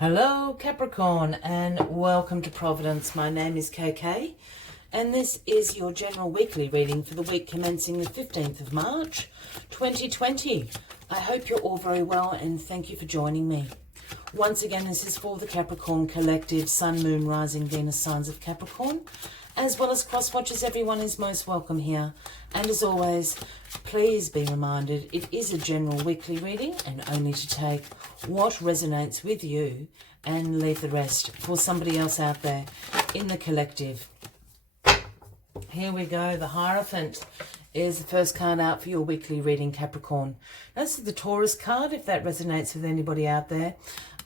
Hello Capricorn and welcome to Providence. My name is KK and this is your general weekly reading for the week commencing the 15th of March 2020. I hope you're all very well and thank you for joining me. Once again, this is for the Capricorn Collective, Sun, Moon, Rising, Venus signs of Capricorn, as well as cross-watchers. Everyone is most welcome here. And as always, please be reminded it is a general weekly reading and only to take what resonates with you and leave the rest for somebody else out there in the collective. Here we go. The Hierophant is the first card out for your weekly reading, Capricorn. This is the Taurus card, if that resonates with anybody out there.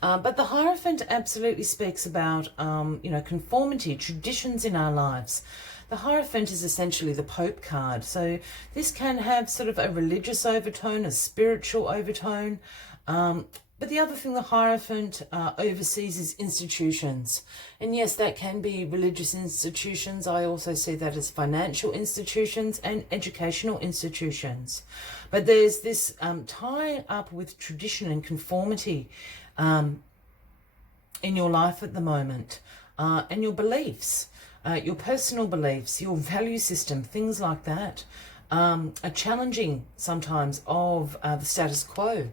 But the Hierophant absolutely speaks about, conformity, traditions in our lives. The Hierophant is essentially the Pope card. So this can have sort of a religious overtone, a spiritual overtone. But the other thing the Hierophant oversees is institutions. And yes, that can be religious institutions. I also see that as financial institutions and educational institutions. But there's this tie up with tradition and conformity in your life at the moment, and your beliefs, your personal beliefs, your value system, things like that, are challenging sometimes of the status quo.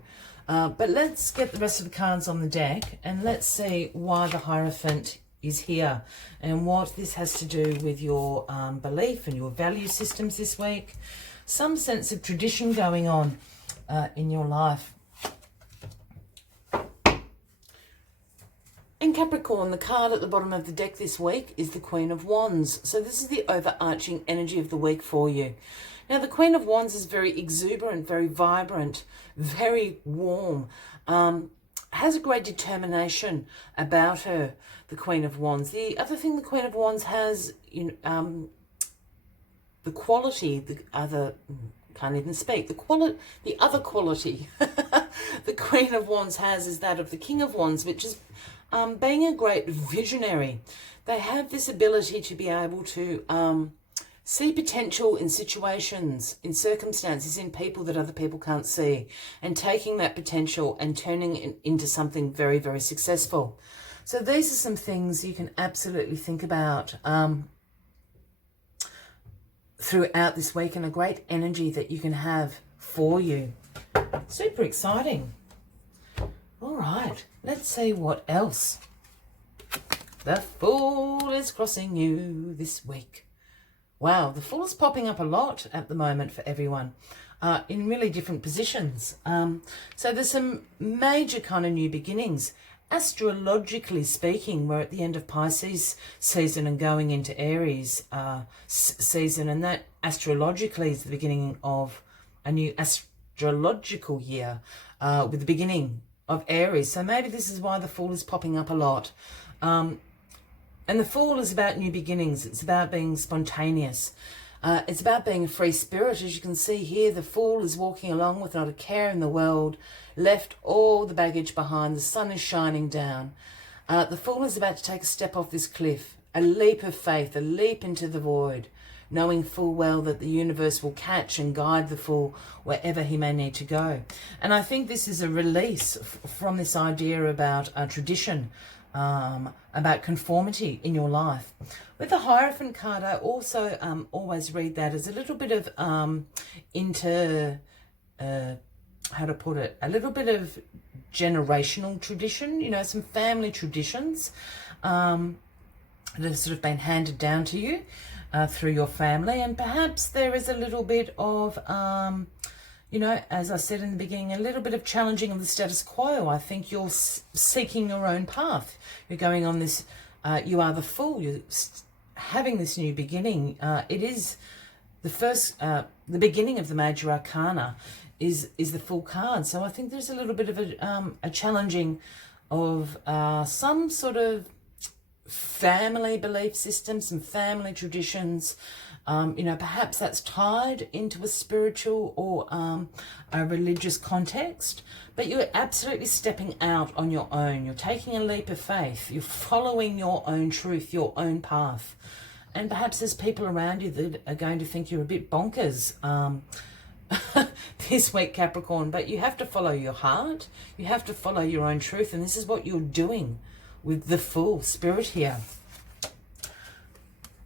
But let's get the rest of the cards on the deck and let's see why the Hierophant is here and what this has to do with your belief and your value systems this week. Some sense of tradition going on in your life. In Capricorn, the card at the bottom of the deck this week is the Queen of Wands. So this is the overarching energy of the week for you. Now, the Queen of Wands is very exuberant, very vibrant, very warm, has a great determination about her, the Queen of Wands. The other thing the Queen of Wands has, the quality, the other quality the Queen of Wands has is that of the King of Wands, which is being a great visionary. They have this ability to be able to see potential in situations, in circumstances, in people that other people can't see, and taking that potential and turning it into something very, very successful. So these are some things you can absolutely think about throughout this week, and a great energy that you can have for you. Super exciting. All right, let's see what else. The Fool is crossing you this week. Wow, the Fool is popping up a lot at the moment for everyone in really different positions. So there's some major kind of new beginnings. Astrologically speaking, we're at the end of Pisces season and going into Aries season, and that astrologically is the beginning of a new astrological year with the beginning of Aries. So maybe this is why the Fool is popping up a lot. And the Fool is about new beginnings. It's about being spontaneous. It's about being a free spirit. As you can see here, the Fool is walking along with not a care in the world, left all the baggage behind. The sun is shining down. The Fool is about to take a step off this cliff, a leap of faith, a leap into the void, knowing full well that the universe will catch and guide the Fool wherever he may need to go. And I think this is a release from this idea about tradition, about conformity in your life. With the Hierophant card, I also always read that as a little bit of a little bit of generational tradition, some family traditions that have sort of been handed down to you through your family. And perhaps there is a little bit of as I said in the beginning, a little bit of challenging of the status quo. I think you're seeking your own path. You're going on this, you are the Fool. You're having this new beginning. It is the first, the beginning of the major arcana is the Fool card. So I think there's a little bit of a challenging of some sort of family belief system, some family traditions. Perhaps that's tied into a spiritual or a religious context, but you're absolutely stepping out on your own. You're taking a leap of faith. You're following your own truth, your own path. And perhaps there's people around you that are going to think you're a bit bonkers. this week, Capricorn, but you have to follow your heart. You have to follow your own truth, and this is what you're doing with the Fool spirit here.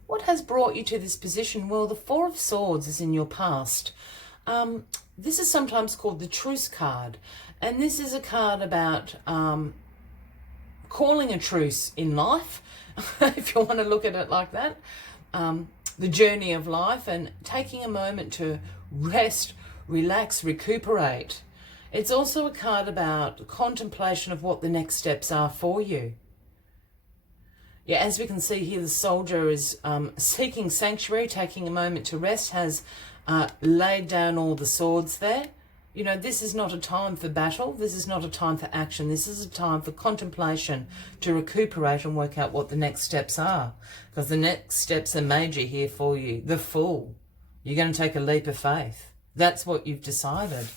What has brought you to this position? Well, the Four of Swords is in your past. This is sometimes called the Truce card, and this is a card about calling a truce in life, if you want to look at it like that. The journey of life and taking a moment to rest, relax, recuperate. It's also a card about contemplation of what the next steps are for you. Yeah, as we can see here, the soldier is seeking sanctuary, taking a moment to rest, has laid down all the swords there. You know, this is not a time for battle. This is not a time for action. This is a time for contemplation, to recuperate and work out what the next steps are. Because the next steps are major here for you. The Fool. You're going to take a leap of faith. That's what you've decided.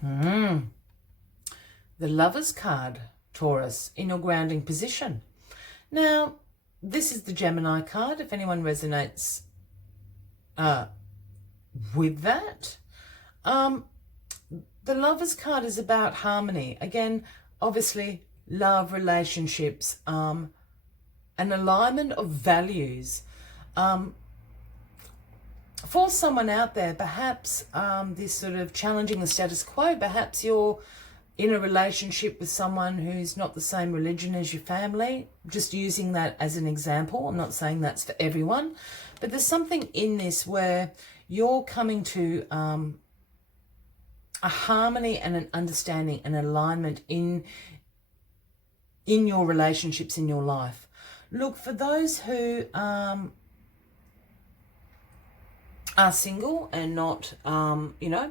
The Lover's card, Taurus, in your grounding position. Now, this is the Gemini card, if anyone resonates with that. The Lover's card is about harmony. Again, obviously, love, relationships, an alignment of values. For someone out there, perhaps this sort of challenging the status quo, perhaps you're in a relationship with someone who's not the same religion as your family, just using that as an example. I'm not saying that's for everyone, but there's something in this where you're coming to a harmony and an understanding and alignment in your relationships, in your life. Look, for those who are single and not, you know,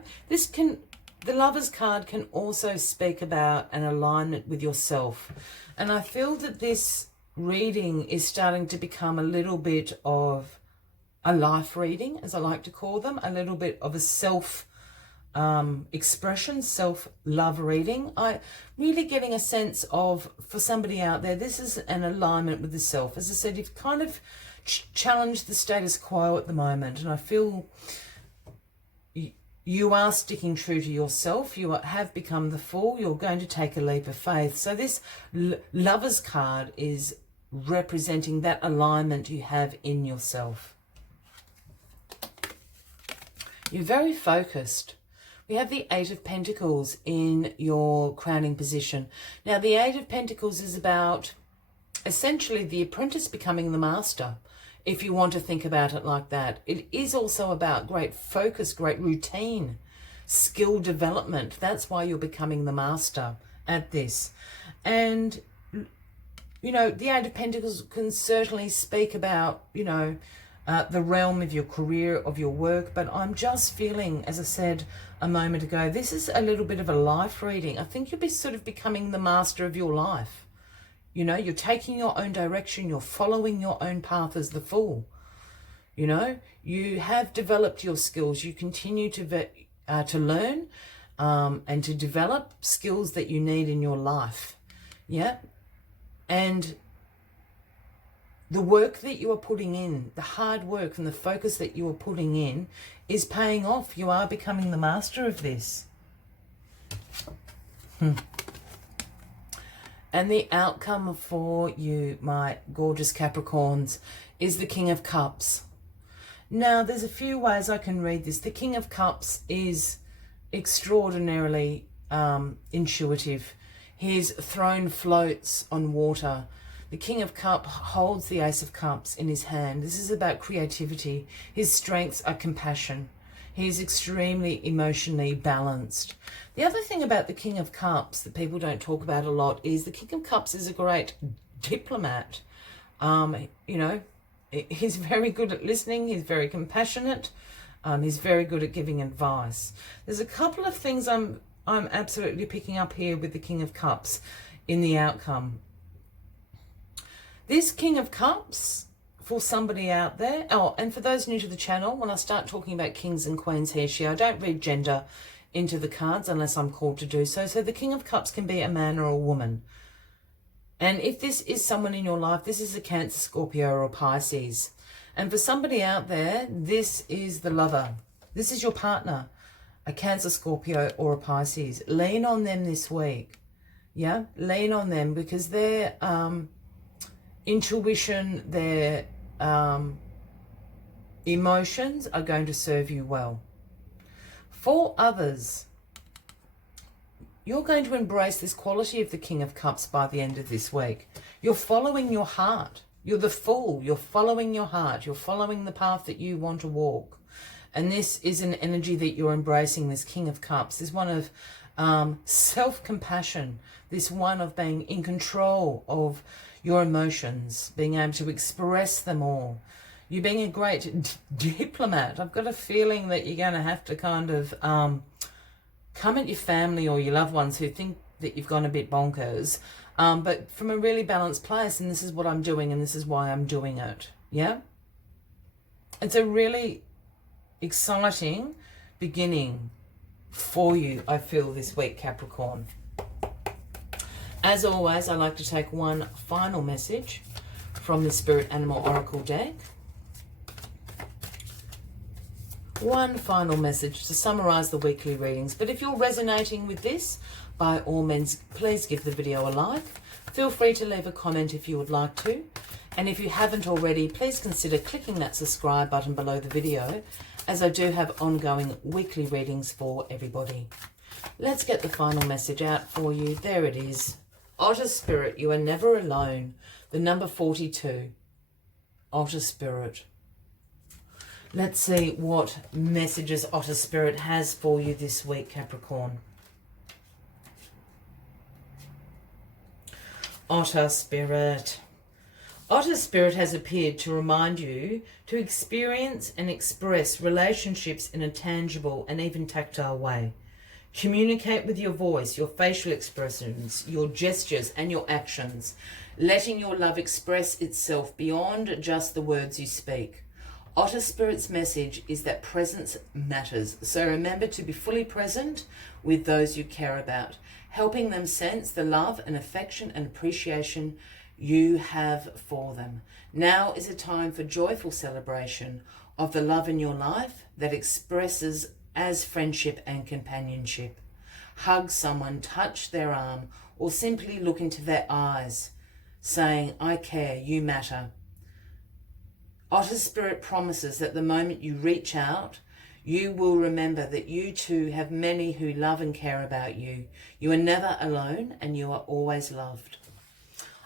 the Lover's card can also speak about an alignment with yourself. And I feel that this reading is starting to become a little bit of a life reading, as I like to call them, a little bit of a self expression, self-love reading. I really getting a sense of, for somebody out there, this is an alignment with the self. As I said, you've kind of challenged the status quo at the moment, and I feel you are sticking true to yourself. You have become the Fool. You're going to take a leap of faith. So this Lover's card is representing that alignment you have in yourself. You're very focused. We have the Eight of Pentacles in your crowning position. Now, the Eight of Pentacles is about essentially the apprentice becoming the master, if you want to think about it like that. It is also about great focus, great routine, skill development. That's why you're becoming the master at this. And, you know, the Eight of Pentacles can certainly speak about, you know, the realm of your career, of your work, but I'm just feeling, as I said a moment ago, this is a little bit of a life reading. I think you'll be sort of becoming the master of your life. You know, you're taking your own direction, you're following your own path as the Fool. You know, you have developed your skills, you continue to learn and to develop skills that you need in your life. Yeah, and the work that you are putting in, the hard work and the focus that you are putting in is paying off. You are becoming the master of this. And the outcome for you, my gorgeous Capricorns, is the King of Cups. Now, there's a few ways I can read this. The King of Cups is extraordinarily intuitive. His throne floats on water. The King of Cups holds the Ace of Cups in his hand. This is about creativity. His strengths are compassion. He is extremely emotionally balanced. The other thing about the King of Cups that people don't talk about a lot is the King of Cups is a great diplomat. You know, he's very good at listening. He's very compassionate. He's very good at giving advice. There's a couple of things I'm absolutely picking up here with the King of Cups in the outcome. This King of Cups, for somebody out there, oh, and for those new to the channel, when I start talking about kings and queens here, I don't read gender into the cards unless I'm called to do so. So the King of Cups can be a man or a woman. And if this is someone in your life, this is a Cancer, Scorpio, or Pisces. And for somebody out there, this is the lover. This is your partner. a Cancer, Scorpio, or a Pisces. Lean on them this week. Yeah, lean on them because their intuition, their emotions are going to serve you well. For others, you're going to embrace this quality of the King of Cups by the end of this week. You're following your heart. You're the Fool. You're following your heart. You're following the path that you want to walk. And this is an energy that you're embracing, this King of Cups. This one of self-compassion. This one of being in control of your emotions, being able to express them all. You being a great diplomat. I've got a feeling that you're going to have to kind of come at your family or your loved ones who think that you've gone a bit bonkers, but from a really balanced place, and this is what I'm doing and this is why I'm doing it. Yeah? It's a really exciting beginning for you, I feel, this week, Capricorn. As always, I like to take one final message from the Spirit Animal Oracle deck. One final message to summarize the weekly readings. But if you're resonating with this, by all means, please give the video a like. Feel free to leave a comment if you would like to. And if you haven't already, please consider clicking that subscribe button below the video, as I do have ongoing weekly readings for everybody. Let's get the final message out for you. There it is. Otter Spirit, you are never alone. The number 42. Otter Spirit. Let's see what messages Otter Spirit has for you this week, Capricorn. Otter Spirit. Otter Spirit has appeared to remind you to experience and express relationships in a tangible and even tactile way. Communicate with your voice, your facial expressions, your gestures and your actions, letting your love express itself beyond just the words you speak. Otter Spirit's message is that presence matters, so remember to be fully present with those you care about, helping them sense the love and affection and appreciation you have for them. Now is a time for joyful celebration of the love in your life that expresses as friendship and companionship. Hug someone, touch their arm, or simply look into their eyes, saying, I care, you matter. Otter Spirit promises that the moment you reach out, you will remember that you too have many who love and care about you. You are never alone and you are always loved.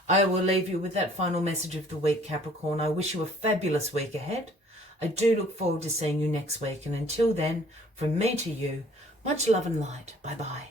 I will leave you with that final message of the week, Capricorn. I wish you a fabulous week ahead. I do look forward to seeing you next week. And until then, from me to you, much love and light. Bye-bye.